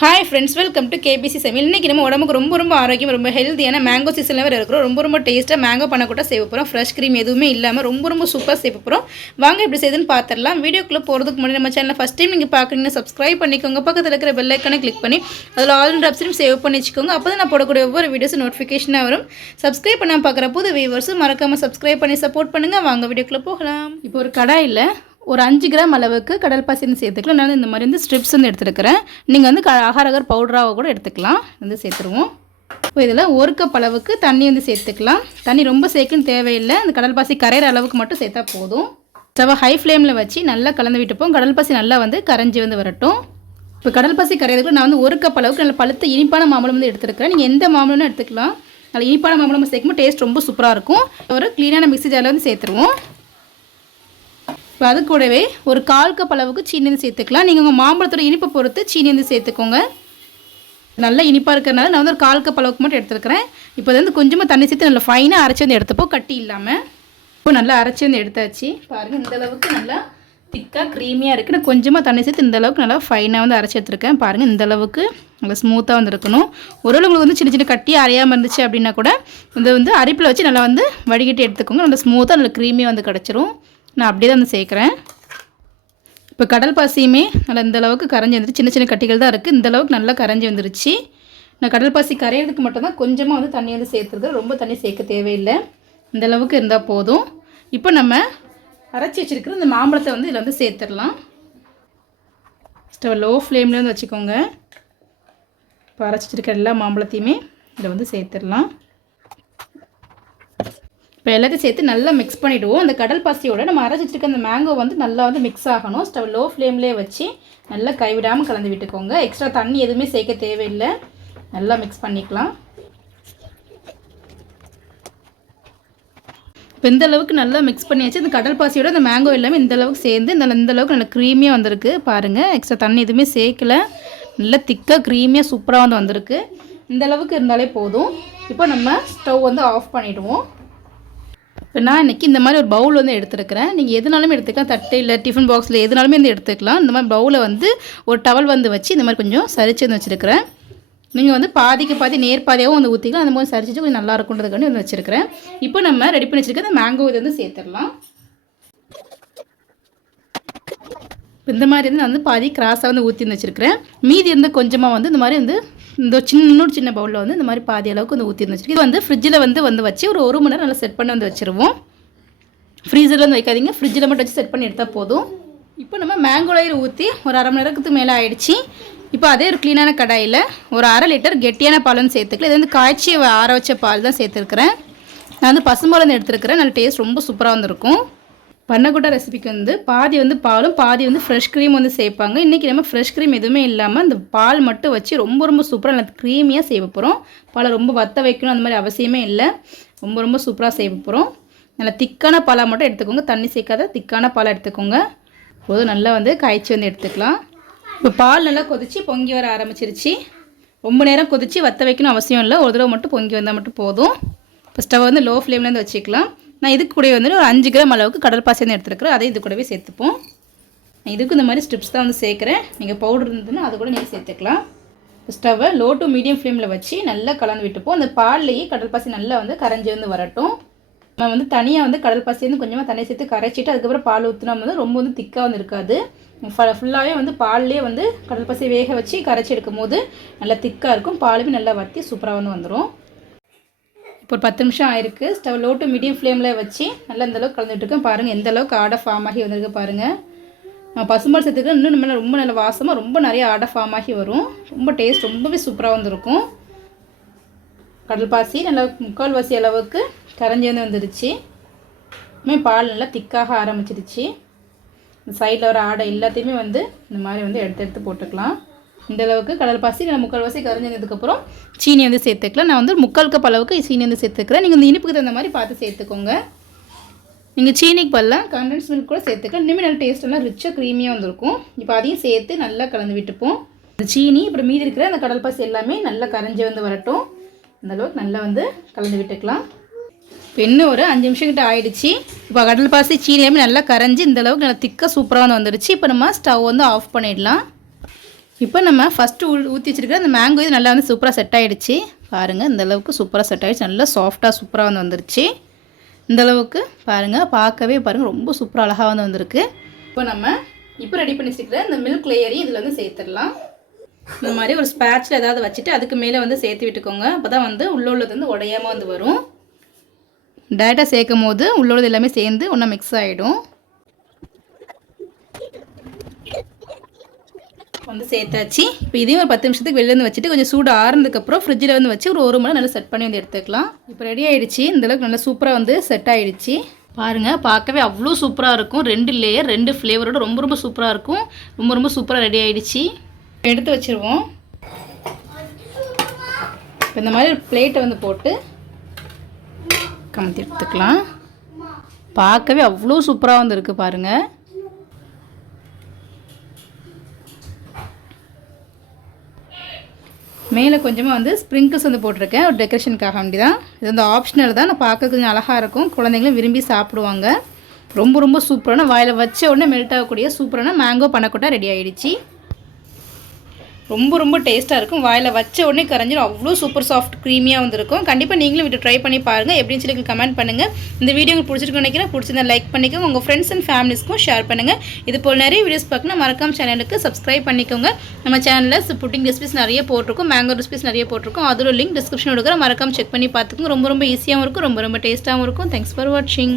Hi friends, welcome to KBC சமையல். இன்றைக்கி நம்ம உடம்புக்கு ரொம்ப ஆரோக்கியம், ரொம்ப ஹெல்த்தியான மேங்கோ சீசனில் வேறு இருக்கிறோம். ரொம்ப டேஸ்ட்டாக மேங்கோ பண்ண கூட செய்ய போகிறோம். ஃப்ரெஷ் க்ரீம் எதுவுமே இல்லாமல் ரொம்ப சூப்பராக செய்ய போகிறோம். வாங்க எப்படி செய்யுதுன்னு பார்த்துடலாம். வீடியோக்குள்ளே போகிறதுக்கு முன்னாடி நம்ம சேனலில் ஃபஸ்ட் டைம் நீங்கள் பார்க்குறீங்கன்னா சப்ஸ்கிரைப் பண்ணிக்கோங்க. பக்கத்தில் இருக்கிற பெல் ஐக்கானை கிளிக் பண்ணி அதில் ஆல் ஆப்ஷனும் சேவ் பண்ணி வச்சுக்கோங்க. அப்போ தான் நான் போடக்கூடிய ஒவ்வொரு வீடியோஸும் நோட்டிஃபிகேஷனாக வரும். சப்ஸ்கிரைப் பண்ணாமல் பார்க்குற புது வியூவர்ஸும் மறக்காமல் சப்ஸ்கிரைப் பண்ணி சப்போர்ட் பண்ணுங்கள். வாங்க வீடியோக்குள்ளே போகலாம். இப்போ ஒரு கடாயில் ஒரு 5 கிராம் அளவுக்கு கடல் பாசி சேர்த்துக்கலாம். நான் இந்த மாதிரி ஸ்ட்ரிப்ஸ் எடுத்துருக்கிறேன். நீங்கள் அகர் பவுடராக கூட எடுத்துக்கலாம். சேர்த்துருவோம். இப்போ இதில் 1 கப் அளவுக்கு தண்ணி சேர்த்துக்கலாம். தண்ணி ரொம்ப சேர்க்கணும் தேவையில்லை. அந்த கடல் பாசி கரையிற அளவுக்கு மட்டும் சேர்த்தா போதும். ஸ்டவ்வை ஹை ஃப்ளேமில் வச்சு நல்லா கலந்து விட்டுப்போம். கடல் பாசி நல்லா கரைஞ்சி வரட்டும். இப்போ கடல் பாசி கரையிறதுக்கு நான் 1 கப் அளவுக்கு நல்ல பழுத்த இனிப்பான மாம்பழம் எடுத்துருக்கிறேன். நீங்கள் எந்த மாம்பழம்னு எடுத்துக்கலாம். நல்ல இனிப்பான மாம்பழம் சேர்க்கும்போது டேஸ்ட் ரொம்ப சூப்பராக இருக்கும். ஒரு க்ளீனான மிக்ஸி ஜாரில் சேர்த்துருவோம். இப்போ அது கூடவே ஒரு 1/4 கப் அளவுக்கு சீனி சேர்த்துக்கலாம். நீங்கள் உங்கள் மாம்பழத்தோட இனிப்பை பொறுத்து சீனி சேர்த்துக்கோங்க. நல்லா இனிப்பாக இருக்கிறனால நான் ஒரு 1/4 கப் அளவுக்கு மட்டும் எடுத்துருக்கிறேன். இப்போ கொஞ்சமாக தண்ணி சேர்த்து நல்லா ஃபைனாக அரைச்சி எடுத்துப்போம், கட்டி இல்லாமல். இப்போ நல்லா அரைச்சி எடுத்தாச்சு. பாருங்கள், இந்த அளவுக்கு நல்லா திக்காக க்ரீமியாக இருக்குது. நான் கொஞ்சமாக தண்ணி சேர்த்து இந்த அளவுக்கு நல்லா ஃபைனாக அரைச்சி எடுத்துருக்கேன். பாருங்கள், இந்த அளவுக்கு நல்லா ஸ்மூத்தாக இருக்கணும். ஓரளவுக்கு சின்ன சின்ன கட்டியாக அரையாமல் இருந்துச்சு அப்படின்னா கூட இதை அரிப்பில் வச்சு நல்லா வடிகட்டி எடுத்துக்கோங்க. நல்லா ஸ்மூத்தாக நல்லா க்ரீமியாக கிடச்சிரும். நான் அப்படியே தான் சேர்க்குறேன். இப்போ கடல் பாசியுமே நல்லா இந்தளவுக்கு கரைஞ்சி வந்துருச்சு. சின்ன சின்ன கட்டிகள் தான் இருக்குது. இந்தளவுக்கு நல்லா கரைஞ்சி வந்துருச்சு. நான் கடல் பாசி கரையிறதுக்கு மட்டும்தான் கொஞ்சமாக தண்ணி சேர்த்துருக்கேன். ரொம்ப தண்ணி சேர்க்க தேவையில்லை. இந்தளவுக்கு இருந்தால் போதும். இப்போ நம்ம அரைச்சி வச்சுருக்கிற இந்த மாம்பழத்தை இதில் சேர்த்துடலாம். ஸ்டவ் லோ ஃப்ளேமில் வச்சுக்கோங்க. இப்போ அரைச்சி வச்சுருக்கிற எல்லா மாம்பழத்தையுமே இதில் சேர்த்துடலாம். இப்போ எல்லாத்தையும் சேர்த்து நல்லா மிக்ஸ் பண்ணிவிடுவோம். அந்த கடல் பாசியோட நம்ம அரைச்சி வச்சுருக்க அந்த மேங்கோ நல்லா மிக்ஸ் ஆகணும். ஸ்டவ் லோ ஃப்ளேம்லேயே வச்சு நல்லா கைவிடாமல் கலந்து விட்டுக்கோங்க. எக்ஸ்ட்ரா தண்ணி எதுவுமே சேர்க்க தேவையில்லை. நல்லா மிக்ஸ் பண்ணிக்கலாம். இப்போ இந்தளவுக்கு நல்லா மிக்ஸ் பண்ணியாச்சு. இந்த கடல் பாசியோட அந்த மேங்கோ எல்லாமே இந்தளவுக்கு சேர்ந்து இந்தளவுக்கு நல்லா க்ரீமியாக வந்திருக்கு. பாருங்கள், எக்ஸ்ட்ரா தண்ணி எதுவுமே சேர்க்கலை. நல்லா திக்காக க்ரீமியாக சூப்பராக வந்திருக்கு. இந்தளவுக்கு இருந்தாலே போதும். இப்போ நம்ம ஸ்டவ் ஆஃப் பண்ணிவிடுவோம். இப்போ நான் இன்றைக்கி இந்த மாதிரி ஒரு பவுல் எடுத்துருக்கிறேன். நீங்கள் எதுனாலுமே எடுத்துக்கலாம். தட்டை இல்லை டிஃபன் பாக்ஸில் எதுனாலுமே எடுத்துக்கலாம். இந்த மாதிரி பவுலை ஒரு டவல் வச்சு இந்த மாதிரி கொஞ்சம் சரிச்சு வச்சுருக்கிறேன். நீங்கள் பாதிக்கு பாதி நேர் பாதியாகவும் ஊற்றிக்கலாம். அந்த மாதிரி சரிச்சு கொஞ்சம் நல்லா இருக்குன்றதுக்காண்டி வச்சுருக்கிறேன். இப்போ நம்ம ரெடி பண்ணி வச்சுருக்க இந்த மேங்கோ இதை சேர்த்துடலாம். இந்த மாதிரி நான் பாதி கிராஸாக ஊற்றி வச்சுருக்கிறேன். மீதி கொஞ்சமாக இந்த மாதிரி இந்த சின்ன பவுலில் இந்த மாதிரி பாதி அளவுக்கு ஊற்றி வச்சுருக்கு. இது ஃப்ரிட்ஜில் வச்சு ஒரு 1 மணி நேரம் நல்லா செட் பண்ணி வச்சுருவோம். ஃப்ரீசரில் வைக்காதீங்க, ஃப்ரிட்ஜில் மட்டும் வச்சு செட் பண்ணி எடுத்தால் போதும். இப்போ நம்ம மேங்கோ லைர் ஊற்றி ஒரு 1/2 மணி நேரத்துக்கு மேலே ஆயிடுச்சு. இப்போ அதே ஒரு க்ளீனான கடாயில் ஒரு 1/2 லிட்டர் கெட்டியான பால் சேர்த்துக்கலாம். இது காய்ச்சி ஆற வச்ச பால் தான் சேர்த்துருக்கிறேன். நான் பசும்பால் எடுத்துருக்கிறேன். நல்ல டேஸ்ட் ரொம்ப சூப்பராக வந்திருக்கும். பண்ணக்கூட ரெசிபிக்கு பாதி பாலும் பாதி ஃப்ரெஷ் க்ரீம் சேர்ப்பாங்க. இன்றைக்கி நம்ம ஃப்ரெஷ் க்ரீம் எதுவுமே இல்லாமல் அந்த பால் மட்டும் வச்சு ரொம்ப சூப்பராக நல்லா க்ரீமியாக செய்ய போகிறோம். பாலை ரொம்ப வற்ற வைக்கணும் அந்த மாதிரி அவசியமே இல்லை. ரொம்ப சூப்பராக செய்ய போகிறோம். நல்லா திக்கான பாலாக மட்டும் எடுத்துக்கோங்க. தண்ணி சேர்க்காத திக்கான பாலை எடுத்துக்கோங்க. போதும், நல்லா காய்ச்சி எடுத்துக்கலாம். இப்போ பால் நல்லா கொதித்து பொங்கி வர ஆரம்பிச்சிருச்சு. ரொம்ப நேரம் கொதித்து வற்ற வைக்கணும் அவசியம் இல்லை. ஒரு தடவை மட்டும் பொங்கி வந்தால் மட்டும் போதும். இப்போ ஸ்டவ் லோ ஃப்ளேம்லேருந்து வச்சுக்கலாம். நான் இதுக்கு கூடவே ஒரு 5 கிராம் அளவுக்கு கடல் பாசி எடுத்துருக்கிறேன். அதை இது கூடவே சேர்த்துப்போம். நான் இதுக்கு இந்த மாதிரி ஸ்ட்ரிப்ஸ் தான் சேர்க்குறேன். நீங்கள் பவுடர் இருந்ததுன்னா அது கூட நீங்கள் சேர்த்துக்கலாம். ஸ்டவ்வை லோ டு மீடியம் ஃப்ளேமில் வச்சு நல்லா கலந்து விட்டுப்போம். அந்த பால்லையே கடல் பாசி நல்லா கரைஞ்சி வரட்டும். நம்ம தனியாக கடல் பாசி கொஞ்சமாக தண்ணி சேர்த்து கரைச்சிட்டு அதுக்கப்புறம் பால் ஊற்றினா ரொம்ப திக்காக இருக்காது. ஃபுல்லாகவே பால்லேயே கடல் பாசி வேக வச்சு கரைச்சி எடுக்கும் போது நல்லா திக்காக இருக்கும். பாலுமே நல்லா வற்றி சூப்பராக வந்துடும். இப்போ ஒரு 10 நிமிஷம் ஆயிருக்கு. ஸ்டவ் லோ டு மீடியம் ஃப்ளேமில் வச்சு நல்லா இந்தளவுக்கு கலந்துட்டுருக்கேன். பாருங்கள் எந்த அளவுக்கு ஆடை ஃபார்ம் ஆகி வந்திருக்கு பாருங்கள். பசும்பால் சேர்த்துக்க இன்னும் நம்ம ரொம்ப நல்ல வாசமாக ரொம்ப நிறைய ஆடை ஃபார்ம் ஆகி வரும். ரொம்ப டேஸ்ட் ரொம்பவே சூப்பராக வந்திருக்கும். கடல் பாசி நல்லா 3/4 அளவுக்கு கரைஞ்சி வந்துருச்சு. பால் நல்லா திக்காக ஆரம்பிச்சிருச்சு. இந்த சைடில் வர ஆடை எல்லாத்தையுமே இந்த மாதிரி எடுத்து போட்டுக்கலாம். இந்தளவுக்கு கடல் பாசி நான் 3/4 கரைஞ்சதுக்கப்புறம் சீனி சேர்த்துக்கலாம். நான் 3/4 கப் அளவுக்கு சீனி சேர்த்துக்கிறேன். நீங்கள் இந்த இனிப்புக்கு தகுந்த மாதிரி பார்த்து சேர்த்துக்கோங்க. நீங்கள் சீனிக்கு பதிலாக கண்டென்ஸ் மில்க் கூட சேர்த்துக்கலாம். இனிமேல் நல்ல டேஸ்ட்டெல்லாம் ரிச்சாக க்ரீமியாக வந்திருக்கும். இப்போ அதையும் சேர்த்து நல்லா கலந்து விட்டுப்போம். இந்த சீனி அப்புறம் மீதி இருக்கிற அந்த கடல் பாசி எல்லாமே நல்லா கரைஞ்சி வரட்டும். இந்தளவுக்கு நல்லா கலந்து விட்டுக்கலாம். இப்போ இன்னும் ஒரு 5 நிமிஷம் கிட்ட ஆயிடுச்சு. இப்போ கடல் பாசி சீனி எல்லாமே நல்லா கரைஞ்சி இந்தளவுக்கு நல்லா திக்காக சூப்பராக வந்துருச்சு. இப்போ நம்ம ஸ்டவ் ஆஃப் பண்ணிடலாம். இப்போ நம்ம ஃபஸ்ட்டு ஊற்றி வச்சுருக்கிற அந்த மேங்கோ இது நல்லா வந்து சூப்பராக செட் ஆகிடுச்சு பாருங்கள். இந்தளவுக்கு சூப்பராக செட் ஆகிடுச்சு, நல்லா சாஃப்டாக சூப்பராக வந்து வந்துருச்சு. இந்தளவுக்கு பாருங்கள், பார்க்கவே பாருங்கள் ரொம்ப சூப்பராக அழகாக வந்து வந்திருக்கு. இப்போ ரெடி பண்ணி வச்சுருக்கிற இந்த மில்க் லேயரையும் இதில் வந்து சேர்த்துடலாம். இந்த மாதிரி ஒரு ஸ்பேட்சில் ஏதாவது வச்சுட்டு அதுக்கு மேலே வந்து சேர்த்து விட்டுக்கோங்க. அப்போ தான் வந்து உள்ளது வந்து உடையாமல் வந்து வரும். டேரெக்டாக சேர்க்கும் போது உள்ளது எல்லாமே சேர்ந்து ஒன்றா மிக்ஸ் ஆகிடும். வந்து சேர்த்தாச்சு. இப்போ இதையும் ஒரு 10 நிமிஷத்துக்கு வெளிலேருந்து வச்சுட்டு கொஞ்சம் சூடு ஆறுனதுக்கப்புறம் ஃப்ரிட்ஜில் வந்து வச்சு ஒரு 1 மணி நேரம் நல்லா செட் பண்ணி வந்து எடுத்துக்கலாம். இப்போ ரெடி ஆகிடுச்சு. இந்தளவுக்கு நல்லா சூப்பராக வந்து செட் ஆகிடுச்சு பாருங்கள். பார்க்கவே அவ்வளோ சூப்பராக இருக்கும். 2 லேயர் 2 ஃப்ளேவரோட ரொம்ப ரொம்ப சூப்பராக இருக்கும். ரொம்ப சூப்பராக ரெடி ஆகிடுச்சு. எடுத்து வச்சுருவோம். இந்த மாதிரி ஒரு பிளேட்டை வந்து போட்டு கமுத்தி எடுத்துக்கலாம். பார்க்கவே அவ்வளோ சூப்பராக வந்து இருக்குது பாருங்கள். மேலே கொஞ்சமாக வந்து ஸ்ப்ரிங்கிள்ஸ் வந்து போட்டிருக்கேன் ஒரு டெக்கரேஷனுக்காக வேண்டி தான். இது வந்து ஆப்ஷனல் தான். நான் பார்க்க கொஞ்சம் அழகாக இருக்கும், குழந்தைங்களும் விரும்பி சாப்பிடுவாங்க. ரொம்ப சூப்பரான வாயில் வச்ச உடனே மெல்ட் ஆகக்கூடிய சூப்பரான மேங்கோ பனக்கொட்டா ரெடி ஆகிடுச்சு. ரொம்ப டேஸ்ட்டாக இருக்கும். வாயில் வச்ச உடனே கரைஞ்சிடும். அவ்வளோ சூப்பர் சாஃப்ட் க்ரீமியாக வந்துருக்கும். கண்டிப்பாக நீங்களும் வீட்டு ட்ரை பண்ணி பாருங்கள். எப்படின்னு சொல்லி கமெண்ட் பண்ணுங்கள். இந்த வீடியோ உங்களுக்கு பிடிச்சிருக்குன்னு நினைக்கிறேன். பிடிச்சிருந்தா லைக் பண்ணிக்கோங்க. உங்கள் ஃப்ரெண்ட்ஸ் அண்ட் ஃபேமிலிஸ்க்கும் ஷேர் பண்ணுங்கள். இது போல் நிறைய வீடியோஸ் பார்க்கணும் மறக்காம சேனலுக்கு சப்ஸ்கிரைப் பண்ணிக்கோங்க. நம்ம சேனலில் புட்டிங் ரெசிபிஸ் நிறைய போட்டிருக்கோம், மேங்கோ ரெசிபிஸ் நிறைய போட்டிருக்கோம். அதோட லிங்க் டிஸ்கிரிப்ஷனில் இருக்கிற மறக்காம செக் பண்ணி பார்த்துக்கோங்க. ரொம்ப ஈஸியாகவும் இருக்கும், ரொம்ப டேஸ்ட்டாகவும் இருக்கும். தேங்க்ஸ் ஃபார் வாட்சிங்.